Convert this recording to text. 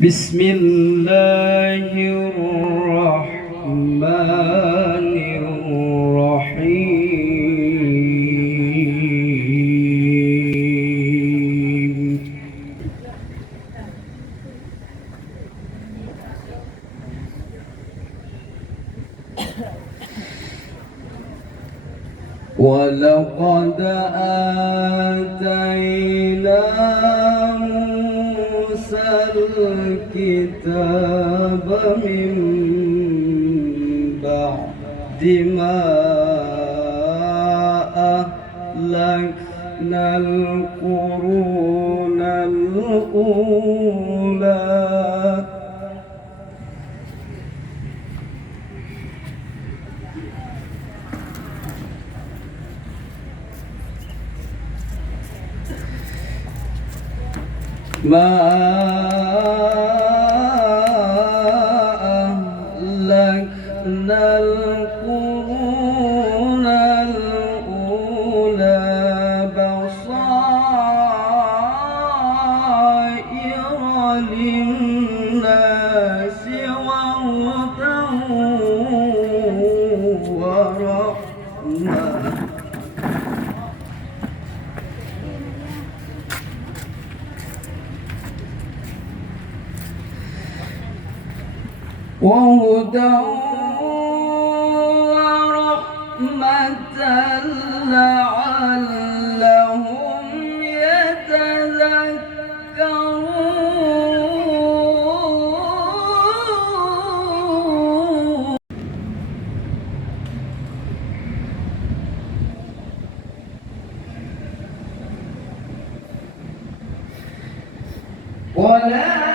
بسم الله الرحمن الرحيم. ولقد آتينا موسى الكتاب من بعد ما أهلكنا القرون الأولى ما أهلكنا القرون الأولى بصائر للناس وهدى ورحمة لعلهم يتذكرون. ولا